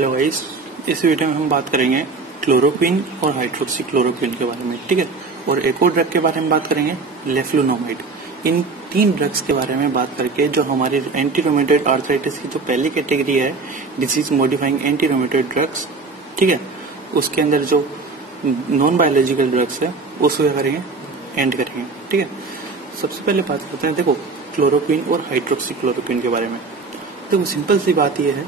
Hello guys, इस video में हम बात करेंगे क्लोरोक्विन और हाइड्रोक्सी क्लोरोक्विन के बारे में, ठीक है। और एक और ड्रग के बारे में बात करेंगे, लेफ्लुनोमाइड। इन तीन ड्रग्स के बारे में बात करके जो हमारी एंटी रोमेटॉइड आर्थराइटिस की जो पहली कैटेगरी है, disease modifying anti rheumatoid drugs, ठीक है, उसके अंदर जो नॉन बायोलॉजिकल ड्रग्स है उसको क्या करेंगे, एंड करेंगे, ठीक है। सबसे पहले बात करते हैं, देखो, क्लोरोक्विन और हाइड्रोक्सी क्लोरोक्विन के बारे में। देखो, सिंपल सी बात यह है,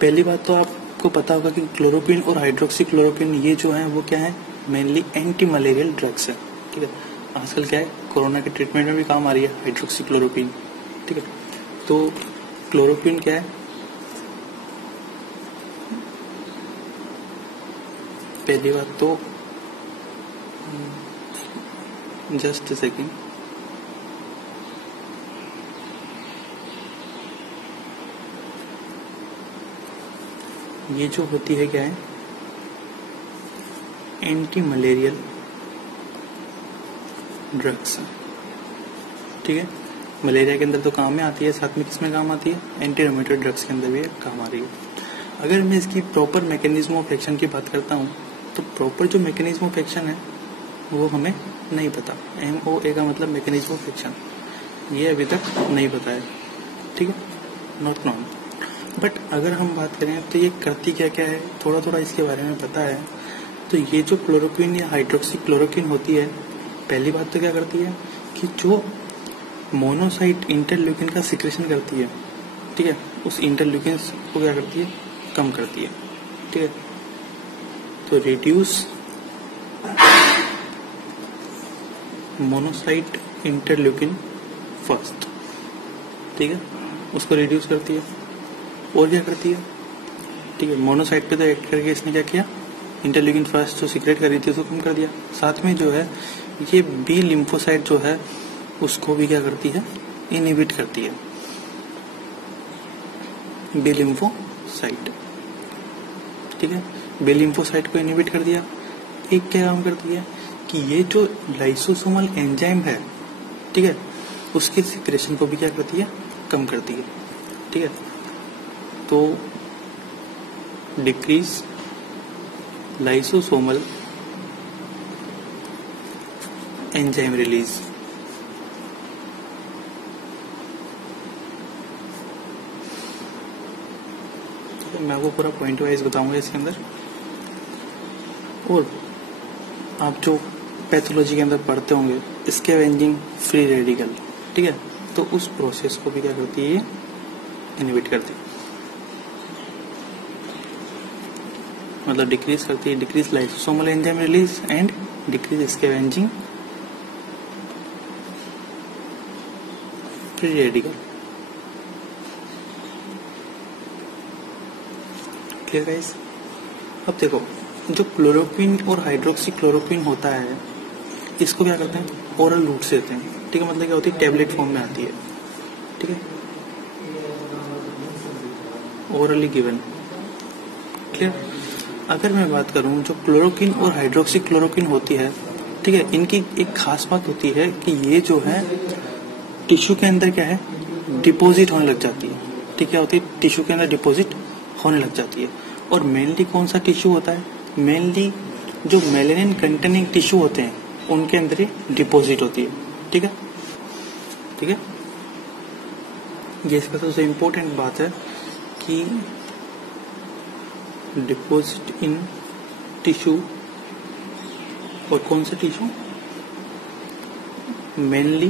पहली बात तो आपको पता होगा कि क्लोरोक्विन और हाइड्रोक्सी क्लोरोक्विन ये जो है वो क्या है, मेनली एंटी मलेरियल ड्रग्स है, ठीक है। आजकल क्या है, कोरोना के ट्रीटमेंट में भी काम आ रही है हाइड्रोक्सी क्लोरोक्विन, ठीक है। तो क्लोरोक्विन क्या है, पहली बात तो जस्ट अ सेकेंड, ये जो होती है क्या है, एंटी मलेरियल ड्रग्स, ठीक है। मलेरिया के अंदर तो काम में आती है, साथ में किसमें काम आती है, एंटी रोमेटॉइड ड्रग्स के अंदर भी काम आ रही है। अगर मैं इसकी प्रॉपर मैकेनिज्म ऑफ एक्शन की बात करता हूँ तो प्रॉपर जो मैकेनिज्म ऑफ एक्शन है वो हमें नहीं पता। MOA का मतलब मैकेनिज्म ऑफ एक्शन, ये अभी तक नहीं पता है, ठीक है, नॉट नॉन। बट अगर हम बात करें तो ये करती क्या क्या है, थोड़ा थोड़ा इसके बारे में पता है। तो ये जो क्लोरोक्विन या हाइड्रोक्सी क्लोरोक्विन होती है, पहली बात तो क्या करती है कि जो मोनोसाइट इंटरल्यूकिन का सिक्रेशन करती है, ठीक है, उस इंटरल्यूकिन को क्या करती है, कम करती है, ठीक है। तो रिड्यूस मोनोसाइट इंटरल्यूकिन फर्स्ट, ठीक है, उसको रिड्यूस करती है। और क्या करती है, ठीक है, मोनोसाइट पे तो एक्ट करके इसने क्या किया, इंटरल्यूकिन फर्स्ट जो सीक्रेट कर रही थी उसको कम कर दिया। साथ में जो है ये बी लिम्फोसाइट जो है उसको भी क्या करती है, इनहिबिट करती है, बी लिम्फोसाइट, ठीक है। बी लिम्फोसाइट को इनहिबिट कर दिया। एक क्या काम करती है कि ये जो लाइसोसोमल एंजाइम है, ठीक है, उसके सिक्रेशन को भी क्या करती है, कम करती है, ठीक है। तो डिक्रीज लाइसोसोमल एंजाइम रिलीज, मैं आपको पूरा पॉइंट वाइज बताऊंगा इसके अंदर। और आप जो पैथोलॉजी के अंदर पढ़ते होंगे, स्कैवेंजिंग फ्री रेडिकल, ठीक है, तो उस प्रोसेस को भी क्या करती है, इनहिबिट करती है, मतलब डिक्रीज करती है, decrease lysosomal enzyme release and decrease scavenging free radical, clear guys. अब देखो, जो क्लोरोक्विन और हाइड्रोक्सी क्लोरोक्विन होता है, इसको क्या करते हैं, ओरल रूट से देते हैं, ठीक है, मतलब क्या होती है, टेबलेट फॉर्म में आती है, ठीक है, ओरली गिवन, क्लियर। अगर मैं बात करूं, जो क्लोरोक्विन और हाइड्रोक्सी क्लोरोक्विन होती है, ठीक है, इनकी एक खास बात होती है कि ये जो है टिश्यू के अंदर क्या है, डिपॉजिट होने लग जाती है, ठीक है, होती है टिश्यू के अंदर डिपॉजिट होने लग जाती है। और मेनली कौन सा टिश्यू होता है, मेनली जो मेलेनिन कंटेनिंग टिश्यू होते हैं उनके अंदर ही डिपॉजिट होती है, ठीक है, ठीक है। ये इसका सबसे इम्पोर्टेंट बात है कि डिपॉजिट इन टिश्यू, और कौन सा टिश्यू, मेनली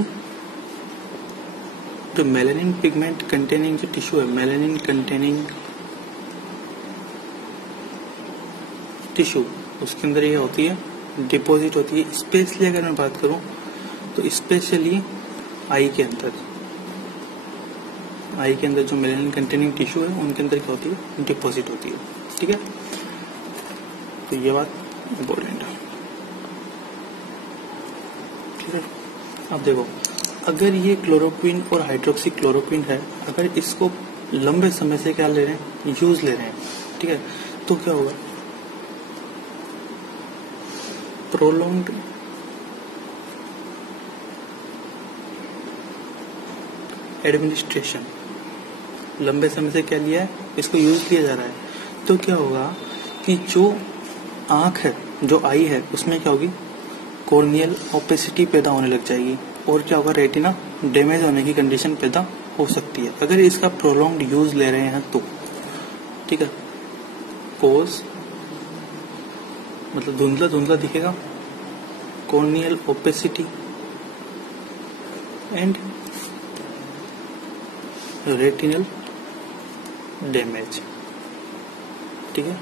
जो मेलेनिन पिगमेंट कंटेनिंग जो टिश्यू है, मेलेनिन कंटेनिंग टिश्यू, उसके अंदर ये होती है, डिपॉजिट होती है। स्पेशली अगर मैं बात करूं तो स्पेशली आई के अंदर जो मेलेनिन कंटेनिंग टिश्यू है उनके अंदर क्या होती है, डिपॉजिट होती है, ठीक है। तो ये बात इम्पोर्टेंट है, ठीक है। अब देखो, अगर ये क्लोरोक्विन और हाइड्रोक्सी क्लोरोक्विन है, अगर इसको लंबे समय से क्या ले रहे हैं, यूज ले रहे हैं, ठीक है, तो क्या होगा, प्रोलॉन्ग्ड एडमिनिस्ट्रेशन, लंबे समय से क्या लिया है, इसको यूज किया जा रहा है, तो क्या होगा कि जो आँख है, जो आई है, उसमें क्या होगी, कॉर्नियल ओपेसिटी पैदा होने लग जाएगी और क्या होगा, रेटिना डैमेज होने की कंडीशन पैदा हो सकती है अगर इसका प्रोलॉन्ग्ड यूज ले रहे हैं तो। ठीक है, कोस मतलब धुंधला धुंधला दिखेगा, corneal opacity and retinal damage. ठीक है,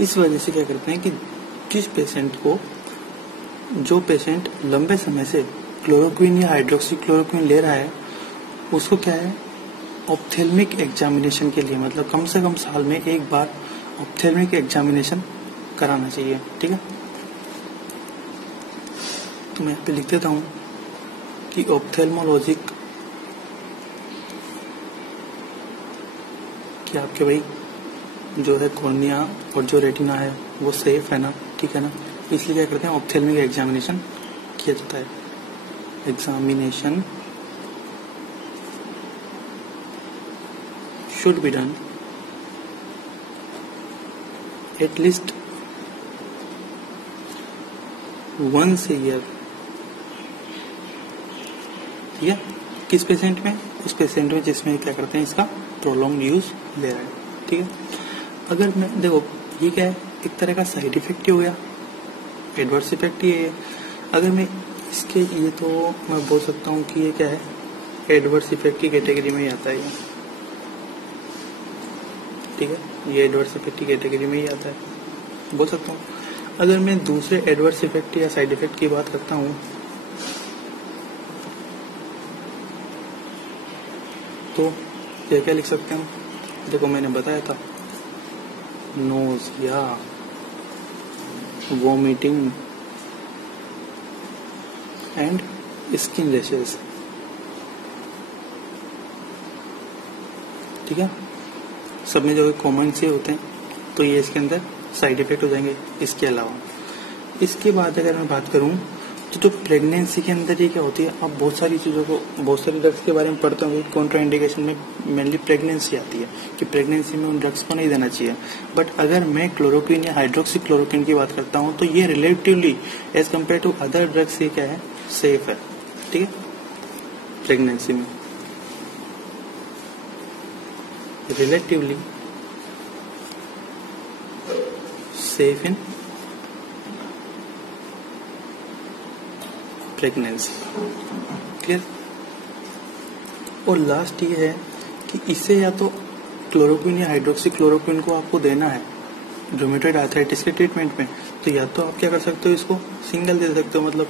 इस वजह से क्या करते हैं कि जिस पेशेंट को, जो पेशेंट लंबे समय से क्लोरोक्विन या हाइड्रोक्सी क्लोरोक्विन ले रहा है, उसको क्या है, ऑप्थेल्मिक एग्जामिनेशन के लिए, मतलब कम से कम साल में एक बार ऑप्थेल्मिक एग्जामिनेशन कराना चाहिए। ठीक है, तो मैं यहाँ पे लिख देता हूँ कि ऑप्थेल्मोलॉजिक, कि आपके भाई जो है कॉर्निया और जो रेटिना है वो सेफ है ना, ठीक है ना, इसलिए क्या करते हैं, ऑप्थेल्मिक एग्जामिनेशन किया जाता है। Examination should be done at least once a year। ठीक है, किस पेशेंट में, उस पेशेंट में जिसमें क्या करते हैं, इसका प्रोलॉन्ग यूज ले रहा है। ठीक है, अगर मैं देखो ये क्या है, एक तरह का साइड इफेक्ट ही हो गया, एडवर्स इफेक्ट ही है। अगर मैं इसके, ये तो मैं बोल सकता हूँ कि ये क्या है, एडवर्स इफेक्ट की कैटेगरी में ही आता है ये। ठीक है, ये एडवर्स इफेक्ट की कैटेगरी में ही आता है, बोल सकता हूँ। अगर मैं दूसरे एडवर्स इफेक्ट या साइड इफेक्ट की बात करता हूँ तो ये क्या लिख सकते हैं, देखो मैंने बताया था, nausea, vomiting and skin rashes. ठीक है, सब में जो कॉमन से होते हैं, तो ये इसके अंदर साइड इफेक्ट हो जाएंगे। इसके अलावा इसके बाद अगर मैं बात करूं तो जो प्रेगनेंसी के अंदर ये क्या होती है, आप बहुत सारी चीज़ों को, बहुत सारी ड्रग्स के बारे में पढ़ते होंगे, कॉन्ट्रा इंडिकेशन में मेनली प्रेगनेंसी आती है कि प्रेगनेंसी में उन ड्रग्स को नहीं देना चाहिए। बट अगर मैं क्लोरोक्विन या हाइड्रोक्सी क्लोरोक्विन की बात करता हूँ तो ये relatively as compare to other drugs ये क्या है, सेफ है। ठीक है, प्रेगनेंसी में relatively safe in pregnancy. Clear. और लास्ट ये है कि इससे या तो क्लोरोक्विन या हाइड्रोक्सी क्लोरोक्विन को आपको देना है रूमेटॉइड आर्थराइटिस के ट्रीटमेंट में, तो या तो आप क्या कर सकते हो, इसको सिंगल दे सकते हो, मतलब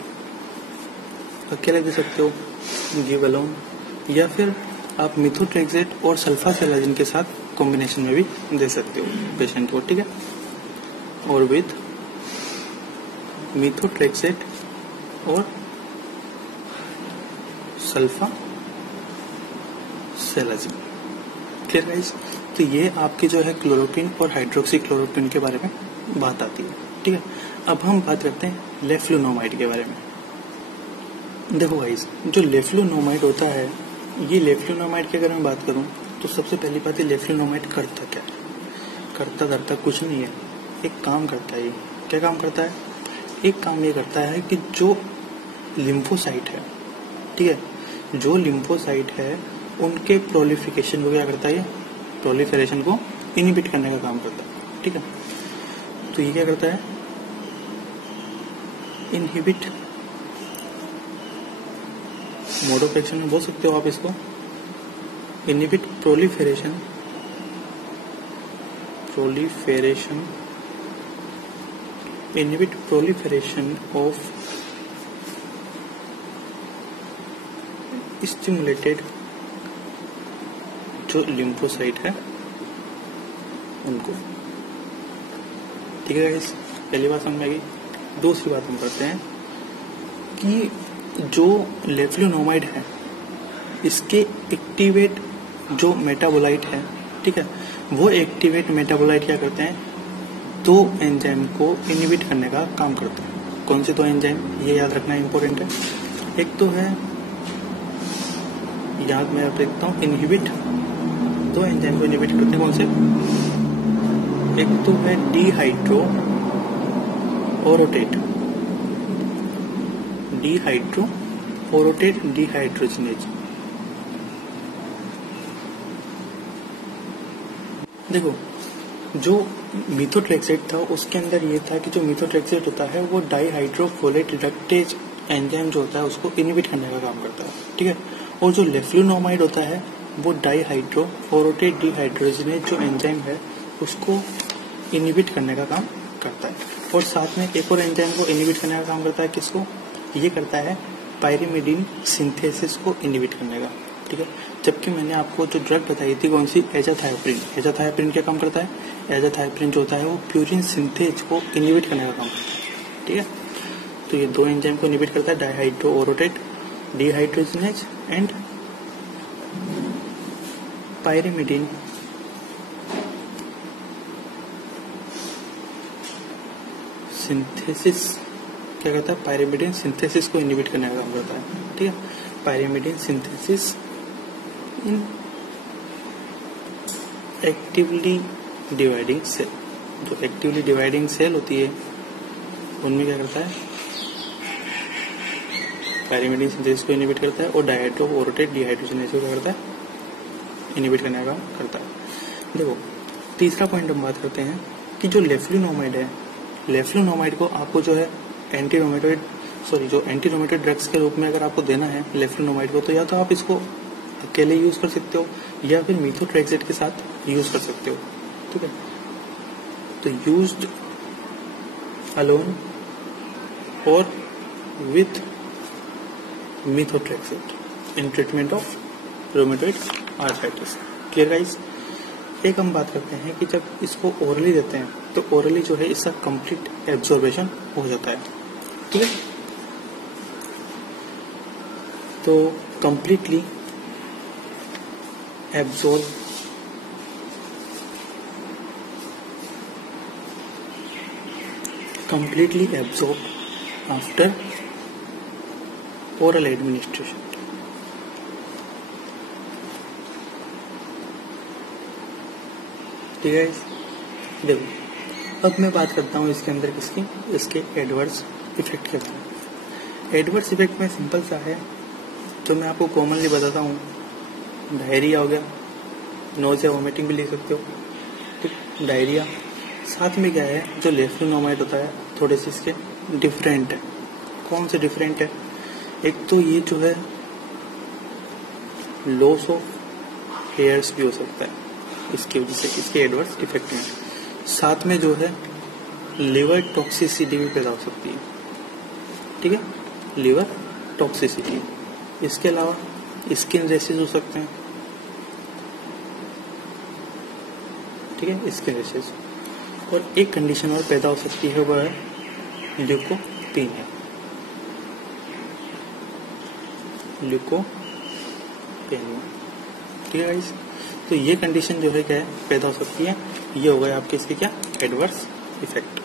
अकेले दे सकते हो, गिव अलोन, या फिर आप मिथोट्रेक्सेट और सल्फासेलाजिन के साथ कॉम्बिनेशन में भी दे सकते हो पेशेंट को। ठीक है, और विथ मिथोट्रेक्सेट और सल्फा सेलाजिन। क्लियर गाइस, तो ये आपके जो है क्लोरोक्विन और हाइड्रोक्सी क्लोरोक्विन के बारे में बात आती है। ठीक है, अब हम बात करते हैं लेफ्लुनोमाइड के बारे में। देखो गाइस, जो लेफ्लुनोमाइड होता है, ये लेफ्लुनोमाइड की अगर मैं बात करूं तो सबसे पहली बात है, लेफ्लुनोमाइड करता क्या है, करता धरता कुछ नहीं है, एक काम करता है। ये क्या काम करता है, एक काम ये करता है कि जो लिम्फोसाइट है, ठीक है, जो लिम्फोसाइट है उनके प्रोलिफिकेशन को क्या करता है, प्रोलिफरेशन को इनहिबिट करने का काम करता है। ठीक है, तो ये क्या करता है, इनहिबिट, मोड ऑफ एक्शन में बोल सकते हो आप इसको, inhibit proliferation inhibit proliferation of stimulated जो लिम्फोसाइट है उनको। ठीक है गाइस, पहली बात समझ में आ गई। दूसरी बात हम करते हैं कि जो लेफ्लुनोमाइड है, इसके एक्टिवेट जो मेटाबोलाइट है, ठीक है, वो एक्टिवेट मेटाबोलाइट क्या करते हैं, दो एंजाइम को इनहिबिट करने का काम करते हैं। कौन से दो एंजाइम, ये याद रखना इंपॉर्टेंट है। एक तो है, याद मैं देखता हूँ, इनहिबिट, दो एंजाइम को इनहिबिट करते हैं, कौन से, एक तो है dehydro orotate, dehydro orotate dehydrogenase. देखो जो मीथोट्रेक्सेट था उसके अंदर ये था कि जो मीथोट्रेक्सेट होता है वो डाईहाइड्रोफोलेट रिडक्टेज एंजाइम जो होता है उसको इनहिबिट करने का काम करता है, ठीक है। और जो लेफ्लुनोमाइड होता है वो डाईहाइड्रोफोरेटेड डिहाइड्रोजनेज जो एंजाइम है उसको इनहिबिट करने का काम करता है। और साथ में एक और एंजाइम को इनहिबिट करने का काम करता है, किसको? ये करता है पायरिमिडीन सिंथेसिस को इनहिबिट करने का, ठीक है। जबकि मैंने आपको जो ड्रग बताई थी कौन सी, एजाथायोप्रिन। एजाथायोप्रिन क्या काम करता है? एजाथायोप्रिन जो होता है वो प्यूरिन सिंथेज को इनहिबिट करने का काम करता है, ठीक है। तो ये दो एंजाइम को इनहिबिट करता है, dihydroorotate dehydrogenase and pyrimidine synthesis. क्या करता है? पायरिमिडीन सिंथेसिस को इनहिबिट करने का काम करता है, ठीक है। Pyrimidine synthesis in actively dividing cell. जो एक्टिवली डिवाइडिंग सेल होती है उनमें क्या करता है? पायरिमिडीन सिंथेसिस को इनहिबिट करता है और डायहाइड्रो ओरोटेट डिहाइड्रोजनेज को क्या करता है? इनहिबिट करने का करता है। देखो तीसरा पॉइंट हम बात करते हैं कि जो लेफ्लुनोमाइड है, लेफ्लुनोमाइड को आपको जो है एंटी रोमेटोइड ड्रग्स के रूप में अगर आपको देना है लेफ्लुनोमाइड को, तो या तो आप इसको अकेले यूज कर सकते हो या फिर मीथोट्रेक्सेट के साथ यूज कर सकते हो, ठीक है। तो यूज्ड अलोन और with methotrexate in treatment of rheumatoid arthritis. Clear guys? एक हम बात करते हैं कि जब इसको ओरली देते हैं तो ओरली जो है इसका कंप्लीट एब्जॉर्बेशन हो जाता है, ठीक है। तो completely absorb after oral administration. ठीक है, देखो अब मैं बात करता हूँ इसके अंदर किसकी, इसके एडवर्स इफेक्ट के बारे में। एडवर्स इफेक्ट में सिंपल सा है, तो मैं आपको कॉमनली बताता हूँ। डायरिया हो गया, नोज़िया वोमिटिंग भी ले सकते हो, ठीक। डायरिया, साथ में क्या है जो लेफ्लुनोमाइड होता है थोड़े से इसके डिफरेंट है। कौन से डिफरेंट है? एक तो ये जो है लॉस ऑफ हेयर्स भी हो सकता है इसकी वजह से, इसके एडवर्स इफेक्ट में। साथ में जो है लिवर टॉक्सिसिटी भी पैदा हो सकती है, ठीक है, लिवर टॉक्सिसिटी। इसके अलावा स्किन रैशेज हो सकते हैं, ठीक है, स्किन रैशेज। और एक कंडीशन और पैदा हो सकती है, वह है ल्यूकोपीनिया। ठीक है गाइस, तो ये कंडीशन जो है क्या है पैदा हो सकती है। ये हो गए आपके इसके क्या एडवर्स इफेक्ट।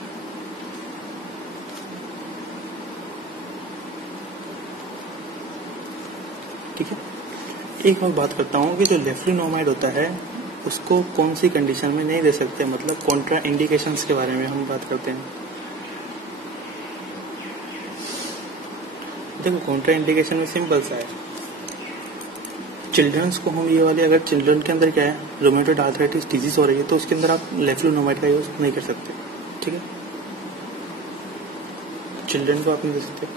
ठीक है, एक और बात करता हूँ कि जो लेफ्लुनोमाइड होता है उसको कौन सी कंडीशन में नहीं दे सकते, मतलब कॉन्ट्रा इंडिकेशंस के बारे में हम बात करते हैं। देखो कॉन्ट्रा इंडिकेशन में सिंपल सा है, चिल्ड्रंस को हम ये वाले, अगर चिल्ड्रन के अंदर क्या है रोमेटोइड आर्थराइटिस डिजीज हो रही है तो उसके अंदर आप लेफ्लुनोमाइड का यूज नहीं कर सकते, ठीक है, चिल्ड्रन को आप नहीं दे सकते।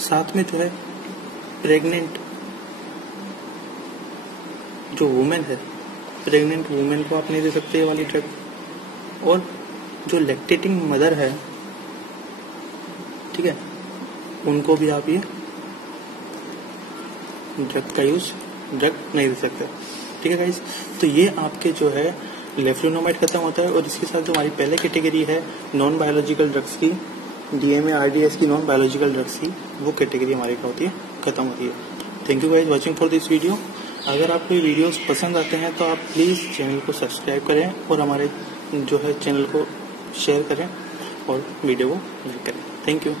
साथ में जो है प्रेग्नेंट जो वुमेन है, प्रेग्नेंट वुमेन को आप नहीं दे सकते ये वाली ड्रग। और जो लैक्टेटिंग मदर है, ठीक है, उनको भी आप ये ड्रग नहीं दे सकते, ठीक है गाइस। तो ये आपके जो है लेफ्लुनोमाइड खत्म होता है। और इसके साथ जो हमारी पहले कैटेगरी है नॉन बायोलॉजिकल ड्रग्स की, डीएमए आरडीएस की नॉन बायोलॉजिकल ड्रग्स की, वो कैटेगरी हमारी क्या होती है, खत्म होती है। Thank you guys watching for this video. अगर आपको ये वीडियोस पसंद आते हैं तो आप प्लीज़ चैनल को सब्सक्राइब करें और हमारे जो है चैनल को शेयर करें और वीडियो को लाइक करें। Thank you.